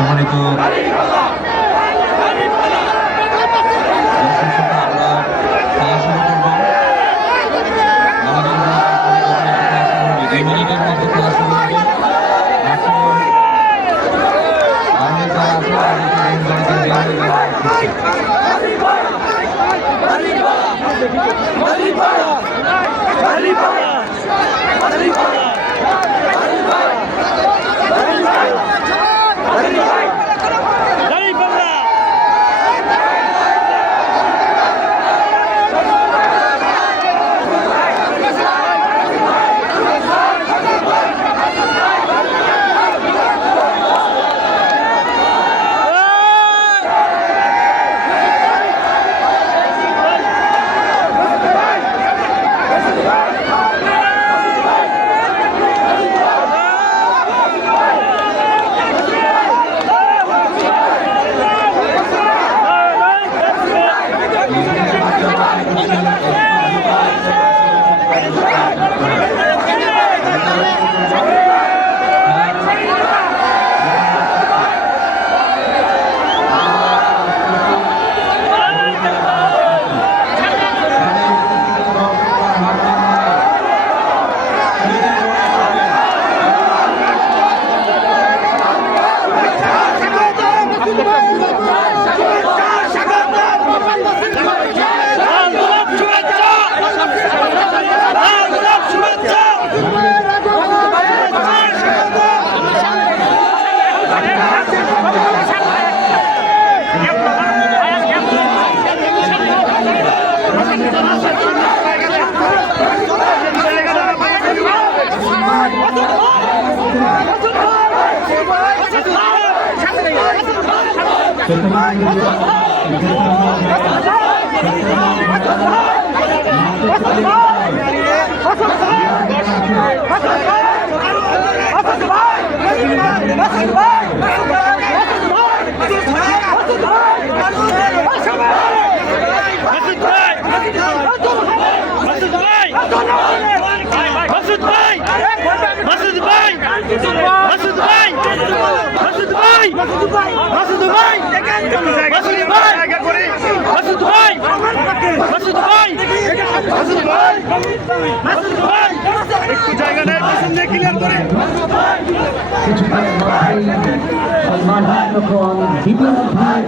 সম্মানিত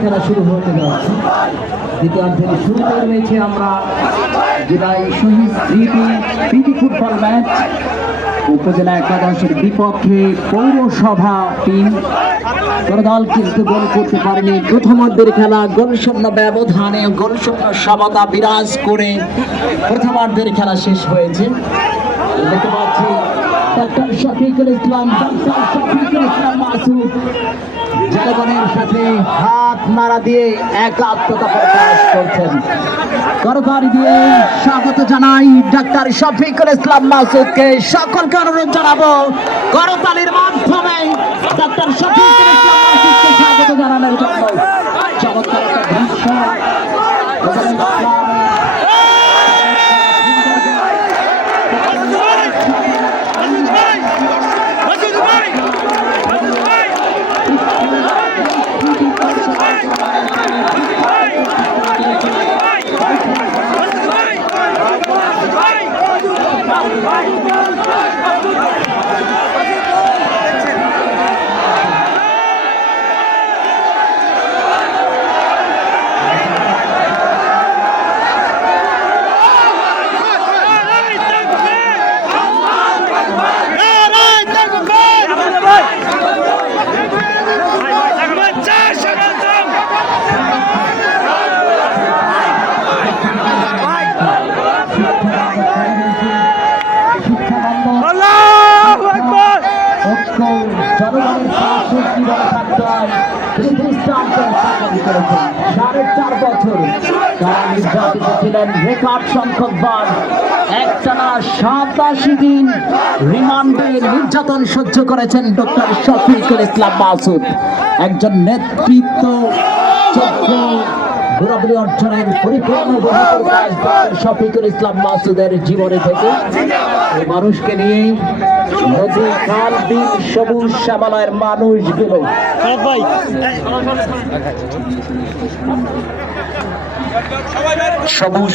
খেলা শুরু হতে যাচ্ছে। দ্বিতীয়ার্ধের শুরুতে রয়েছে আমরা জেলায় শহীদ প্রীতি ফুটবল ম্যাচ উপজেলা একাদশের বিপক্ষে পৌরসভা টিম। কোনো দল কিন্তু গোল করতে পারেনি। প্রথমার্ধের খেলা গোলশূন্য ব্যবধানে গোলশূন্য সমতা বিরাজ করে প্রথমার্ধের খেলা শেষ হয়েছে। দেখতে পাচ্ছি ডক্টর শফিকুল ইসলাম মাসুদ জনগণের সাথে হাত নাড়া দিয়ে একাত্মতা প্রকাশ করছেন। করতালি দিয়ে স্বাগত জানাই ডক্টর শফিকুল ইসলাম মাসুদকে। সকলকে অনুরোধ জানাবো করতালির মাধ্যমে ডক্টর শফিকুল ইসলাম মাসুদকে স্বাগত জানানোর জন্য। চমৎকার একটা দৃশ্য। রেকর্ড সংখ্যকবার একটানা 87 দিন রিমান্ডে নির্যাতন সহ্য করেছেন ডক্টর শফিকুল ইসলাম মাসুদ। একজন নেতৃত্ব যোগ্য ঘোরাঘুরি অর্জনের পরিপূর্ণ শফিকুল ইসলাম মাসুদের জীবনে থেকে এই মানুষকে নিয়ে নদী খাল বিল সবুজ শ্যামলার মানুষগুলো সবুজ